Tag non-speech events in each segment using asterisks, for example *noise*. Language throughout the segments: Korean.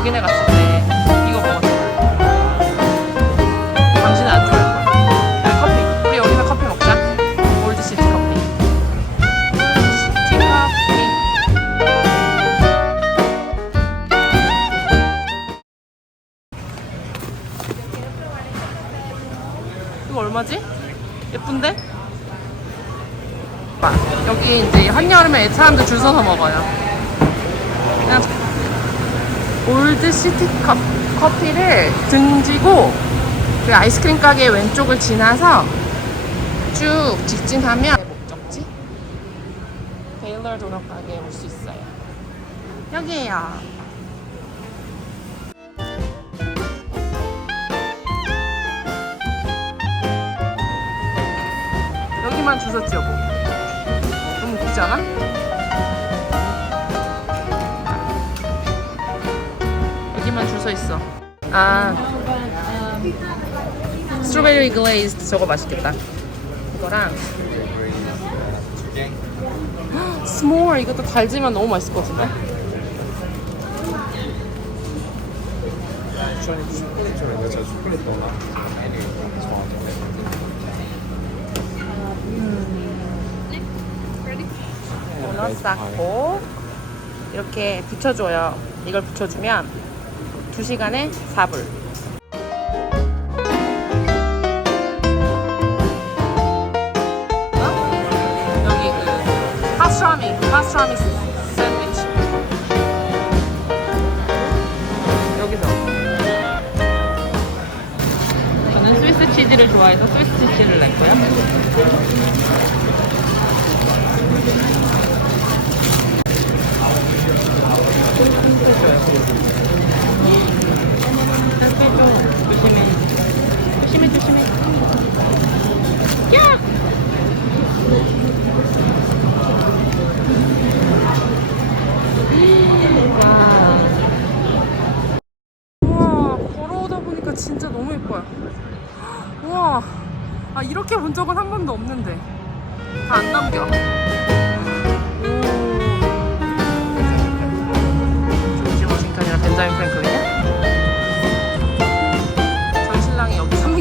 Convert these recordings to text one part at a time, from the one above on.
저기네 갔을 때 이거 먹었어. 당신은 안 좋아할 거야. 야, 커피. 우리 여기서 커피 먹자. 올드 시티 커피. 시티 커피. 이거 얼마지? 예쁜데? 봐. 여기 이제 한여름에 사람들 줄 서서 먹어요. 올드 시티 컵, 커피를 등지고 그 아이스크림 가게 왼쪽을 지나서 쭉 직진하면 목적지 테일러 도넛 가게에 올 수 있어요. 여기에요. 여기만 줄 섰지 여보. 너무 웃기지 않아? 여기만 줄 서 있어. 아, 스트로베리 글레이즈 저거 맛있겠다. 이거랑 스몰 이것도 달지만 너무 맛있을 것 같은데? 좋아하는데 도넛 쌓고 이렇게 붙여줘요. 이걸 붙여주면 2시간에 4불. 여기 그 파스트라미, 파스트라미 샌드위치. 여기서. 저는 스위스 치즈를 좋아해서 스위스 치즈를 낼 거야. 조심해. 조심해, 조심해. 아, 이렇게 본 적은 한 번도 없는데. 다 안 남겨. 오. 조지 워싱턴이랑 벤자민 프랭클린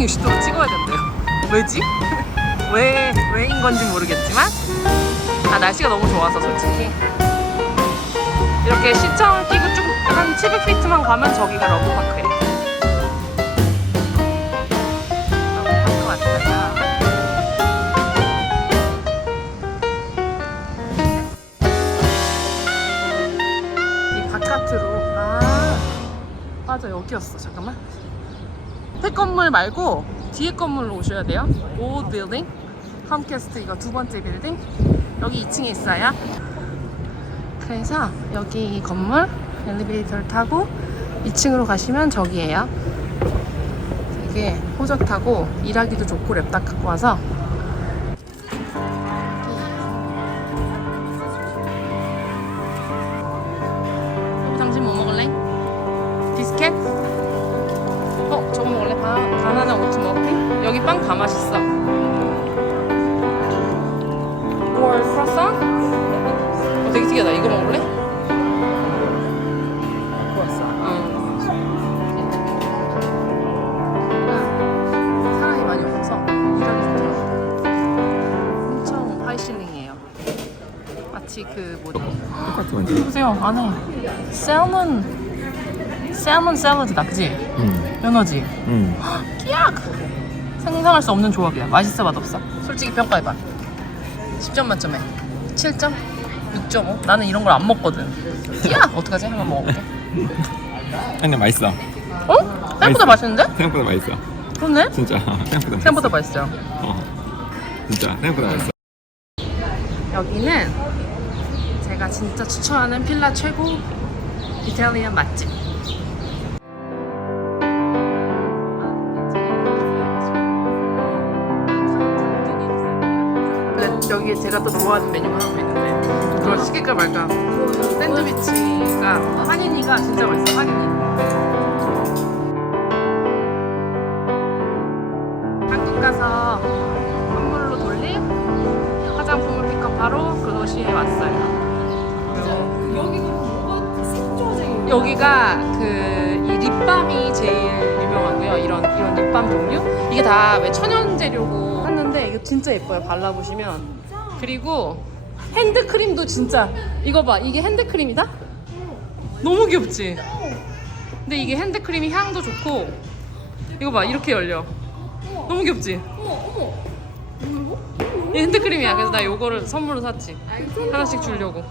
160도로 찍어야 된대요. *laughs* 왜지? 왜, 왜인 건지 모르겠지만. 아 날씨가 너무 좋아서 솔직히. 이렇게 시청 끼고 쭉 한 700피트만 가면 저기가 러브파크예요. 러브파크 왔어요 이 바깥으로. 아 맞아 여기였어. 잠깐만. 앞에 건물 말고 뒤에 건물로 오셔야 돼요. 오 빌딩 홈캐스트 이거 두 번째 빌딩 여기 2층에 있어요. 그래서 여기 이 건물 엘리베이터를 타고 2층으로 가시면 저기예요. 되게 호젓하고 일하기도 좋고 랩딱 갖고 와서 다 맛있어. 월 크로상? 어, 되게 특이하다. 이거 먹을래? 응. 사람이 많이 없어서 그 뭐지? 보세요 안에 셀몬 셀몬 샐러드다 그지? 응. 연어지? *gasps* 응. 끼악! 상상할 수 없는 조합이야 맛있어 맛없어? 솔직히 평가해봐 10점 만점에 7점? 6.5? 나는 이런 걸 안 먹거든 끼악! 어떡하지? 한번 먹어볼게 아니 맛있어. 어? 생각보다 맛있어. 맛있는데? 생각보다 맛있어. 그렇네? 진짜 *laughs* 생각보다. 맛있어. 생각보다 맛있어요 어. 진짜 생각보다 맛있어. 여기는 제가 진짜 추천하는 필라 최고 이탈리안 맛집. 여기에 제가 또 좋아하는 메뉴가 하나 있는데 그걸 시킬까 말까 샌드위치가 파니니가 진짜 맛있어 파니니 한국 가서 선물로 돌릴 화장품을 픽업하러 그 도시에 왔어요. 여기가 뭐가 색조쟁이 여기가 그 이 립밤이 제일 유명하고요. 이런 이런 립밤 종류 이게 다 왜 천연 재료고 샀는데 이거 진짜 예뻐요. 발라보시면 그리고 핸드크림도 진짜 이거 봐 이게 핸드크림이다? 너무 귀엽지? 근데 이게 핸드크림이 향도 좋고 이거 봐 이렇게 열려. 너무 귀엽지? 어머 핸드크림이야. 그래서 나 요거를 선물로 샀지. 하나씩 주려고.